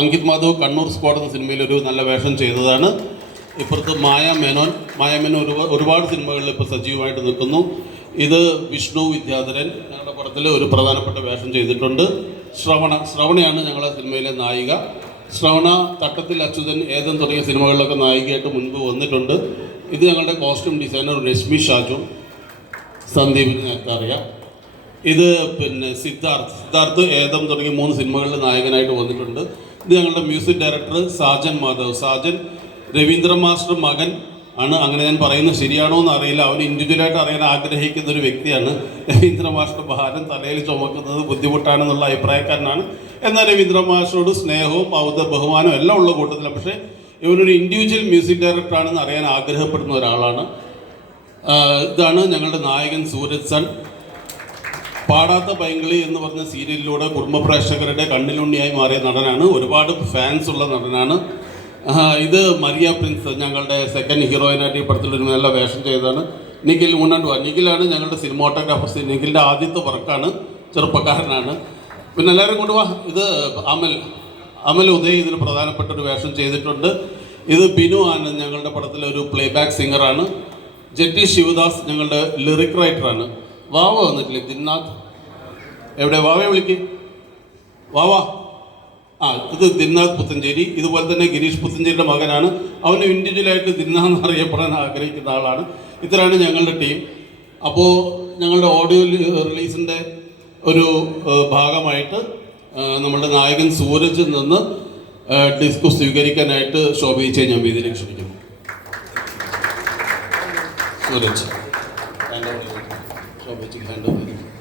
Ankit Madhav Kannur squad എന്ന സിനിമയിൽ ഒരു നല്ല വേഷം ചെയ്തതാണ്. ഇപ്പുറത്ത് മായ മേനോൻ. മായ മേനോൻ ഒരുപാട് സിനിമകളിൽ ഇപ്പോൾ സജീവമായിട്ട് നിൽക്കുന്നു. ഇത് വിഷ്ണു വിദ്യാധരൻ ഞങ്ങളുടെ പടത്തിൽ ഒരു പ്രധാനപ്പെട്ട വേഷം ചെയ്തിട്ടുണ്ട്. ശ്രവണ ശ്രവണയാണ് ഞങ്ങളുടെ സിനിമയിലെ നായിക. ശ്രവണ തട്ടത്തിൽ അച്യുതൻ ഏതൻ തുടങ്ങിയ സിനിമകളിലൊക്കെ നായികയായിട്ട് മുൻപ് വന്നിട്ടുണ്ട്. ഇത് ഞങ്ങളുടെ കോസ്റ്റ്യൂം ഡിസൈനർ രശ്മി ഷാജു സന്ദീപിന് നേരത്തെ അറിയാം. ഇത് പിന്നെ സിദ്ധാർത്ഥ് സിദ്ധാർത്ഥ് ഏതം തുടങ്ങിയ മൂന്ന് സിനിമകളിൽ നായകനായിട്ട് വന്നിട്ടുണ്ട്. ഇത് ഞങ്ങളുടെ music director Sajan Madhav. Sajan Raveendra master മകൻ ആണ്. അങ്ങനെ ഞാൻ പറയുന്നത് ശരിയാണോ എന്ന് അറിയില്ല. അവൻ ഇൻഡിവിജ്വലായിട്ട് അറിയാൻ ആഗ്രഹിക്കുന്ന ഒരു വ്യക്തിയാണ് രവീന്ദ്ര മാസ്റ്റർ. ഭാരം തലയിൽ ചുമക്കുന്നത് ബുദ്ധിമുട്ടാണെന്നുള്ള അഭിപ്രായക്കാരനാണ്. എന്നാൽ രവീന്ദ്ര മാസ്റ്ററോട് സ്നേഹവും പൗത ബഹുമാനവും എല്ലാം ഉള്ള കൂട്ടത്തിലാണ്. പക്ഷേ ഇവനൊരു ഇൻഡിവിജ്വൽ മ്യൂസിക് ഡയറക്ടറാണെന്ന് അറിയാൻ ആഗ്രഹപ്പെടുന്ന ഒരാളാണ്. ഇതാണ് ഞങ്ങളുടെ നായകൻ സൂരജ് സൺ. പാടാത്ത പൈങ്കിളി എന്ന് പറഞ്ഞ സീരിയലിലൂടെ കുടുംബ പ്രേക്ഷകരുടെ കണ്ണിലുണ്ണിയായി മാറിയ നടനാണ്. ഒരുപാട് ഫാൻസ് ഉള്ള നടനാണ്. ഇത് മരിയ പ്രിൻസ് ഞങ്ങളുടെ സെക്കൻഡ് ഹീറോയിനായിട്ട് ഈ പടത്തിൽ ഒരു നല്ല വേഷം ചെയ്തതാണ്. നിഖിൽ മുന്നോട്ട് പോകാൻ നിഖിലാണ് ഞങ്ങളുടെ സിനിമോട്ടോഗ്രാഫർ നിഖിലിന്റെ ആദ്യത്തെ വർക്കാണ്. ചെറുപ്പക്കാരനാണ്. പിന്നെ എല്ലാവരും കൊണ്ടുപോവാ ഇത് അമൽ അമൽ ഉദയ് ഇതിൽ പ്രധാനപ്പെട്ട ഒരു വേഷം ചെയ്തിട്ടുണ്ട്. ഇത് ബിനു ആനന്ദ് ഞങ്ങളുടെ പടത്തിലെ ഒരു പ്ലേബാക്ക് സിംഗറാണ് ജെറ്റി ശിവദാസ് ഞങ്ങളുടെ ലിറിക് റൈറ്ററാണ് വാവ വന്നിട്ടില്ലേ ദിന്നാഥ് എവിടെ? വാവയെ വിളിക്ക്. വാവാ. ആ ഇത് ദിന്നാഥ് പുത്തഞ്ചേരി. ഇതുപോലെ തന്നെ ഗിരീഷ് പുത്തഞ്ചേരിയുടെ മകനാണ്. അവന് ഇൻഡിവിജ്വലായിട്ട് ദിന്ന എന്ന് അറിയപ്പെടാൻ ആഗ്രഹിക്കുന്ന ആളാണ്. ഇത്രയാണ് ഞങ്ങളുടെ ടീം അപ്പോൾ ഞങ്ങളുടെ ഓഡിയോ റിലീസിന്റെ ഒരു ഭാഗമായിട്ട് നമ്മുടെ നായകൻ സൂരജിൽ നിന്ന് ഡിസ്കു സ്വീകരിക്കാനായിട്ട് ശോഭിച്ച് ഞാൻ വീതിയിലേക്ക് ക്ഷണിക്കുന്നു. സൂരജ്. ഹാൻഡ് ഓവർ ശോഭിച്ച് ഹാൻഡ് ഓവർ